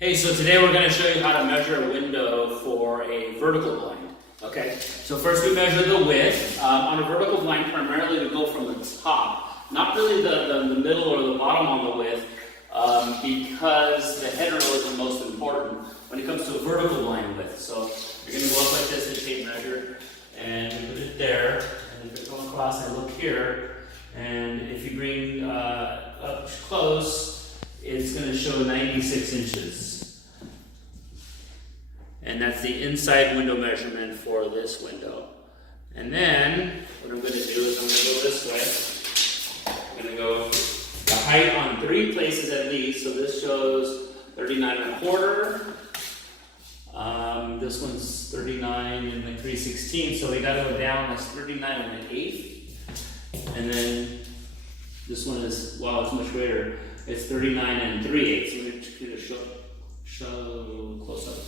Hey, so today we're going to show you how to measure a window for a vertical blind. Okay, so first we measure the width. On a vertical blind, primarily we go from the top, not really the middle or the bottom on the width, because the header is the most important when it comes to a vertical blind width. So you're going to go up like this and tape measure, and you put it there, and if you're going across, I look here, and if you bring up close, it's going to show 96 inches. And that's the inside window measurement for this window. And then, what I'm going to do is I'm going to go this way. I'm going to go the height on 3 places at least. So this shows 39.25. This one's 39 and 3/16. So we got to go down. That's 39 1/8. And then this one is, wow, it's much greater. It's 39 3/8. So we're going to show close up.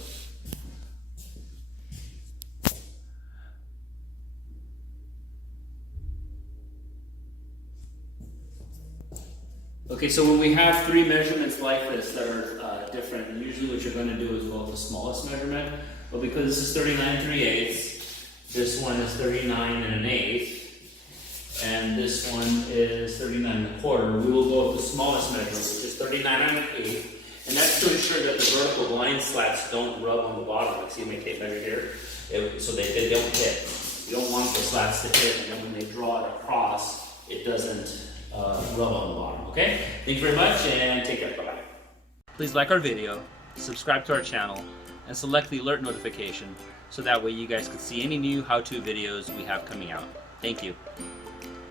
Okay, so when we have 3 measurements like this that are different, usually what you're going to do is go with the smallest measurement. But because this is 39 3/8, this one is 39 1/8, and this one is 39 1/4, we will go with the smallest measurement, which is 39 1/8, and that's to ensure that the vertical blind slats don't rub on the bottom. Like, see my tape measure here? So they don't hit. You don't want the slats to hit, and then when they draw it across, it doesn't rub on the bottom, okay? Thank you very much, and take care. Bye-bye. Please like our video, subscribe to our channel, and select the alert notification so that way you guys can see any new how-to videos we have coming out. Thank you.